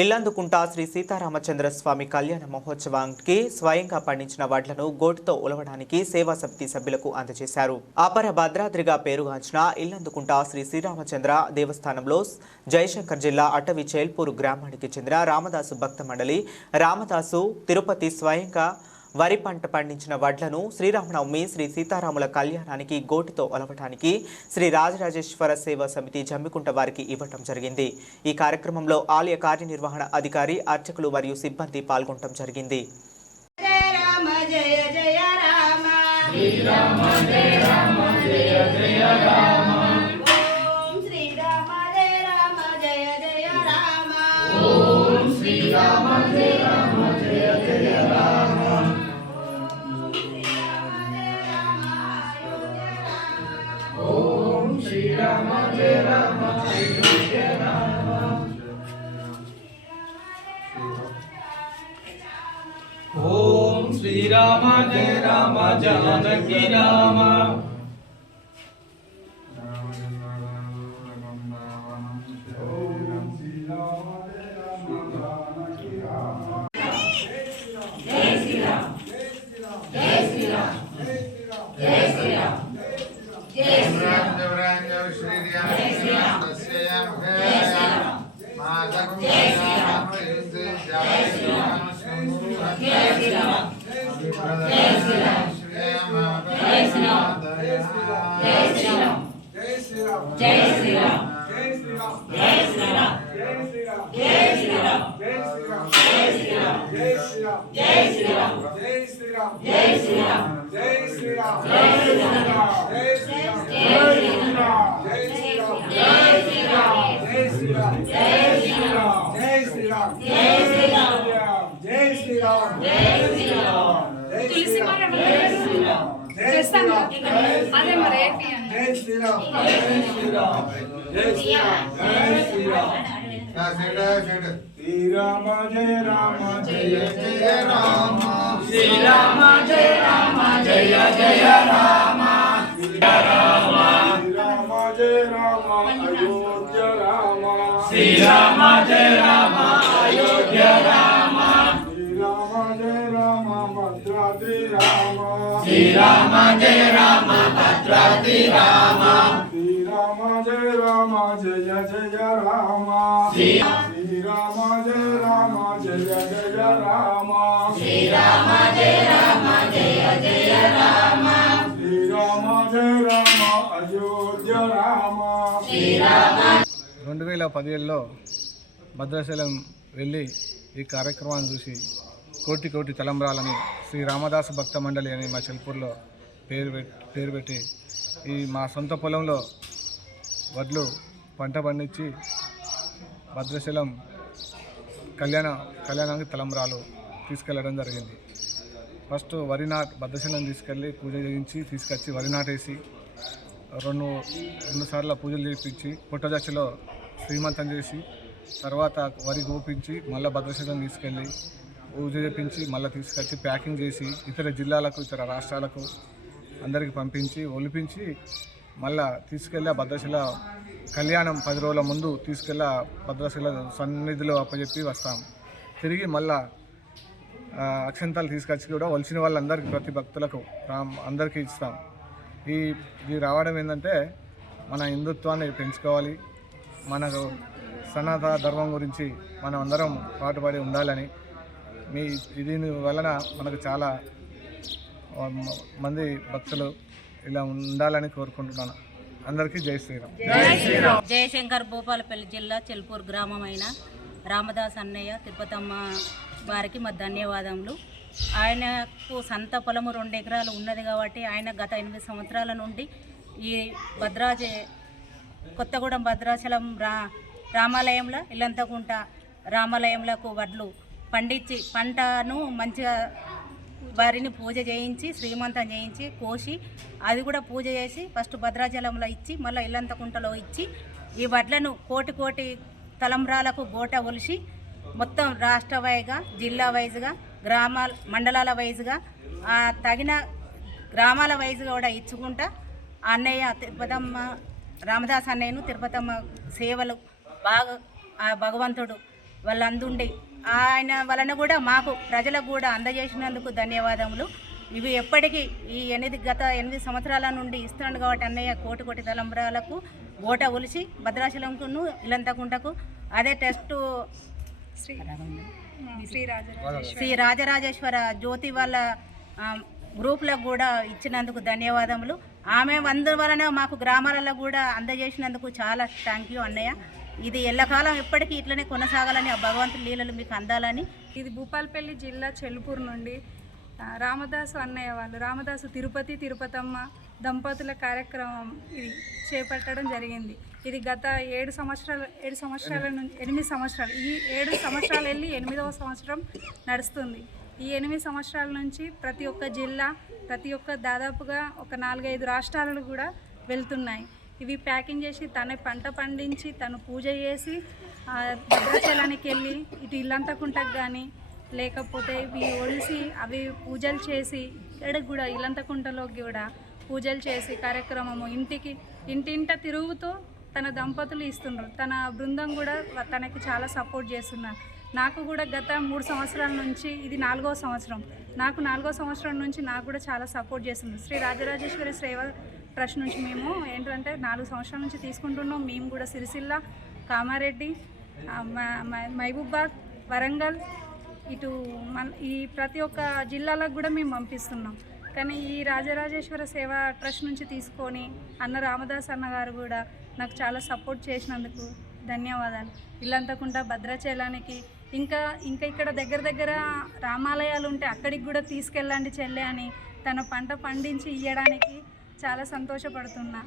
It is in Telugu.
ఇల్లందుకుంట శ్రీ సీతారామచంద్ర స్వామి కళ్యాణ మహోత్సవానికి స్వయంగా పండించిన వడ్లను గోటితో ఉలవడానికి సేవా సమితి సభ్యులకు అందజేశారు. అపర భద్రాద్రిగా పేరుగాంచిన ఇల్లందుకుంట శ్రీ శ్రీరామచంద్ర దేవస్థానంలో జయశంకర్ జిల్లా అటవీ చేల్పూరు గ్రామానికి చెందిన రామదాసు భక్త మండలి రామదాసు తిరుపతి స్వయంగా వరి పంట పండించిన వడ్లను శ్రీరామనవమి శ్రీ సీతారాముల కళ్యాణానికి గోటితో ఒలవటానికి శ్రీ రాజరాజేశ్వర సేవా సమితి జమ్మికుంట వారికి ఇవ్వటం జరిగింది. ఈ కార్యక్రమంలో ఆలయ కార్యనిర్వహణ అధికారి, అర్చకులు మరియు సిబ్బంది పాల్గొనడం జరిగింది. ओम श्री राम जय राम जानकी राम। श्रीराम जय राम जय जय राम। श्रीराम जय राम जय जय राम। राम श्रीराम जय राम अयोध्या राम। श्रीराम जय राम अयोध्या राम। श्रीराम जय राम भद्राद्रि राम। श्रीराम जय राम भद्राद्रि राम। श्रीराम जय राम जय जय राम। श्रीराम जय राम जय जय राम। श्रीराम जय राम जय जय राम। श्रीराम जय राम अयोध्या राम। 2017లో భద్రాచలం వెళ్ళి ఈ కార్యక్రమాన్ని చూసి కోటి కోటి తలంబ్రాలని శ్రీ రామదాసు భక్త మండలి అని మా చెల్పూర్లో పేరు పెట్టి ఈ మా సొంత పొలంలో వడ్లు పంట పండించి భద్రాచలం కళ్యాణానికి తలంబ్రాలు తీసుకెళ్ళడం జరిగింది. ఫస్ట్ భద్రాచలం తీసుకెళ్ళి పూజ చేయించి తీసుకొచ్చి వరి నాటేసి రెండు సార్లు పూజలు చేయించి పుట్టదశలో శ్రీమంతం చేసి తర్వాత వరి గోపించి మళ్ళీ భద్రాచలం తీసుకెళ్ళి పూజ చేయించి మళ్ళీ తీసుకొచ్చి ప్యాకింగ్ చేసి ఇతర జిల్లాలకు ఇతర రాష్ట్రాలకు అందరికీ పంపించి ఒలిపించి మళ్ళీ తీసుకెళ్ళి భద్రాచల కళ్యాణం 10 రోజుల ముందు తీసుకెళ్ళి భద్రాచల సన్నిధిలో అప్పచెప్పి వస్తాం. తిరిగి మళ్ళా అక్షంతాలు తీసుకొచ్చి కూడా వలసిన వాళ్ళందరికీ ప్రతి భక్తులకు అందరికీ ఇస్తాం. ఇది రావడం ఏంటంటే మన హిందుత్వాన్ని పెంచుకోవాలి, మనకు సనాతన ధర్మం గురించి మనం అందరం పాటుపడి ఉండాలని దీని వలన మనకు చాలా మంది భక్తులు ఇలా ఉండాలని కోరుకుంటున్నాను. అందరికీ జై శ్రీరామ్. జయశంకర్ భూపాలపల్లి జిల్లా చెల్పూర్ గ్రామమైన రామదాస్ అన్నయ్య తిరుపతమ్మ వారికి మా ధన్యవాదములు. ఆయనకు సంత పొలము 2 ఎకరాలు ఉన్నది కాబట్టి ఆయన గత 8 సంవత్సరాల నుండి ఈ కొత్తగూడెం భద్రాచలం రామాలయంలో ఇల్లంతకుంట రామాలయంలకు వడ్లు పండించి పంటను మంచిగా వారిని పూజ చేయించి శ్రీమంతం చేయించి కోసి అది కూడా పూజ చేసి ఫస్ట్ భద్రాచలంలో ఇచ్చి మళ్ళీ ఇల్లంతకుంటలో ఇచ్చి ఈ వడ్లను కోటి తలంబ్రాలకు గోట ఒలిసి మొత్తం రాష్ట్ర వైజ్గా జిల్లా వైజ్గా మండలాల వైజ్గా తగిన గ్రామాల వైజ్గా కూడా ఇచ్చుకుంటా అన్నయ్య తిరుపతమ్మ రామదాస్ అన్నయ్యను తిరుపతమ్మ సేవలు బాగా భగవంతుడు వాళ్ళు అందుండి ఆయన వలన కూడా మాకు ప్రజలకు కూడా అందజేసినందుకు ధన్యవాదములు. ఇవి ఎప్పటికీ గత 8 సంవత్సరాల నుండి ఇస్తున్నాడు కాబట్టి అన్నయ్య కోటి తలంబ్రాలకు ఓట ఒలిచి భద్రాచలంకును ఇల్లంతకుంటకు అదే టెస్టు శ్రీ రాజరాజేశ్వర జ్యోతి వాళ్ళ గ్రూపులకు కూడా ఇచ్చినందుకు ధన్యవాదములు. ఆమె వలన మాకు గ్రామాలలో కూడా అందజేసినందుకు చాలా థ్యాంక్ యూ అన్నయ్య. ఇది ఎల్లకాలం ఎప్పటికీ ఇట్లనే కొనసాగాలని ఆ భగవంతుని లీలలు మీకు అందాలని. ఇది భూపాలపల్లి జిల్లా చెల్పూరు నుండి రామదాసు అన్నయ్య వాళ్ళు రామదాసు తిరుపతమ్మ దంపతుల కార్యక్రమం ఇది చేపట్టడం జరిగింది. ఇది గత 8 సంవత్సరాల నుంచి 8 సంవత్సరాలు ఈ 7 సంవత్సరాలు వెళ్ళి 8వ సంవత్సరం నడుస్తుంది. ఈ 8 సంవత్సరాల నుంచి ప్రతి ఒక్క జిల్లా దాదాపుగా ఒక 4-5 రాష్ట్రాలు కూడా వెళ్తున్నాయి. ఇవి ప్యాకింగ్ చేసి తన పంట పండించి తను పూజ చేసి భద్రాచలానికి వెళ్ళి ఇటు ఇల్లంతకుంటకు కానీ లేకపోతే ఇవి ఒలిసి అవి పూజలు చేసి ఇక్కడికి కూడా ఇల్లంతకుంటలోకి కూడా పూజలు చేసి కార్యక్రమము ఇంటింట తిరుగుతూ తన దంపతులు ఇస్తున్నారు. తన బృందం కూడా తనకి చాలా సపోర్ట్ చేస్తున్నారు. నాకు కూడా గత 3 సంవత్సరాల నుంచి ఇది 4వ సంవత్సరం. నాకు 4వ సంవత్సరం నుంచి నాకు కూడా చాలా సపోర్ట్ చేస్తున్నారు. శ్రీ రాజరాజేశ్వరి సేవ ట్రస్ట్ నుంచి మేము ఏంటంటే 4 సంవత్సరాల నుంచి తీసుకుంటున్నాం. మేము కూడా సిరిసిల్ల, కామారెడ్డి, మహబూబాద్, వరంగల్ ఇటు ఈ ప్రతి ఒక్క జిల్లాలకు కూడా మేము పంపిస్తున్నాం. కానీ ఈ రాజరాజేశ్వర సేవ ట్రస్ట్ నుంచి తీసుకొని అన్న రామదాస్ అన్నగారు కూడా నాకు చాలా సపోర్ట్ చేసినందుకు ధన్యవాదాలు. ఇల్లంతకుంట భద్రాచలానికి ఇంకా ఇక్కడ దగ్గర రామాలయాలు ఉంటే అక్కడికి కూడా తీసుకెళ్ళండి చెల్లె అని తన పంట పండించి ఇవ్వడానికి చాలా సంతోషపడుతున్నా.